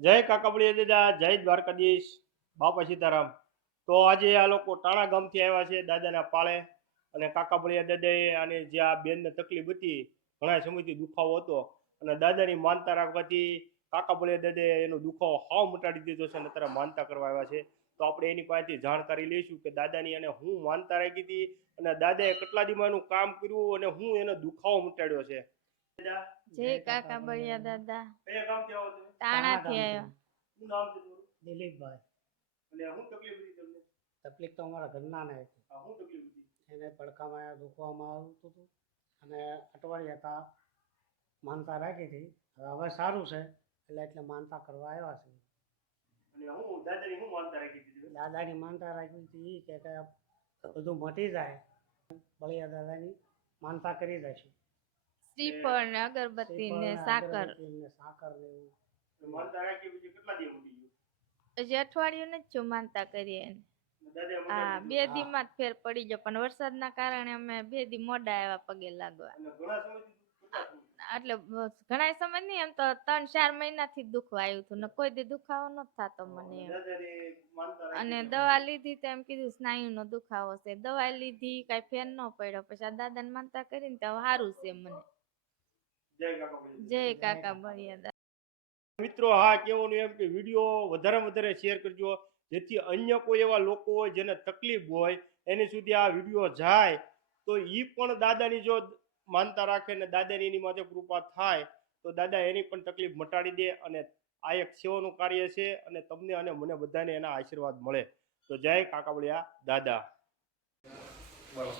જય કાકબડી દાદા, જય દ્વારકાધીશ, બાપા સીતારામ. તો આજે આ લોકો ટાણા ગામથી આવ્યા છે દાદાના પાળે અને કાકાબળિયા દાદાએ અને જે આ બેનને તકલીફ હતી, ઘણા સમયથી દુખાવો હતો અને દાદાની માનતા રાખવાથી કાકાબળિયા દાદાએ એનો દુખાવો હાવ મટાડી દીધો છે અને અત્યારે માનતા કરવા આવ્યા છે. તો આપણે એની પાસેથી જાણકારી લઈશું કે દાદાની અને હું માનતા રાખી હતી અને દાદાએ કેટલા દીમાં એનું કામ કર્યું અને હું એનો દુખાવો મટાડ્યો છે. જય કાકા બળિયા દાદા. કયા ગામથી આવો તાણા થી આવ્યા. શું નામ છે તમારું? દિલીપભાઈ. અને શું તકલીફ હતી તમને? તકલીફ તો અમારા ઘરના ને હતી. શું તકલીફ હતી? એને પડખામાં દુખવામાં આવતું હતું અને અટવાડિયા હતા. માનતા રાખી હતી. હવે હવે સારું છે. એટલે એટલે માનતા કરવા આવ્યા છે. અને હું દાદાની હું માનતા રાખી હતી દાદાની માનતા રાખી હતી કે કે બધું મટી જાય. બળિયા દાદાની માનતા કરી દઈશું શ્રીફળ ને અગરબત્તી ને સાકર. ને ને કેટલા હજી અઠવાડિયું નથી જો માનતા કરીએ હા બે. દી માં ફેર પડી ગયો પણ વરસાદના કારણે અમે બે દી મોડા આવ્યા પગે લાગવા. ઘણા સમય? એટલે ઘણા સમય નહીં એમ તો ત્રણ ચાર મહિનાથી જ દુખવા આવ્યું હતું ને કોઈ દી દુખાવો નો થતો મને અને દવા લીધી તો એમ કીધું સ્નાયુનો દુખાવો છે. દવા લીધી કઈ ફેર ન પડ્યો. પછી આ દાદાને માનતા કરીને તો સારું છે મને. જય કાકા દાદા. મિત્રો હા કેવાનું એમ કે વીડિયો વધારે વધારે શેર કરજો. જેથી અન્ય કોઈ એવા લોકો હોય જેને તકલીફ હોય એની સુધી આ વીડિયો જાય. તો એ પણ દાદાની જો માનતા રાખે ને દાદાની એની માથે કૃપા થાય તો દાદા એની પણ તકલીફ મટાડી દે અને આ એક સેવાનું કાર્ય છે અને તમને અને મને બધાને એના આશીર્વાદ મળે. તો જય કાકાબળિયા દાદા. બોલો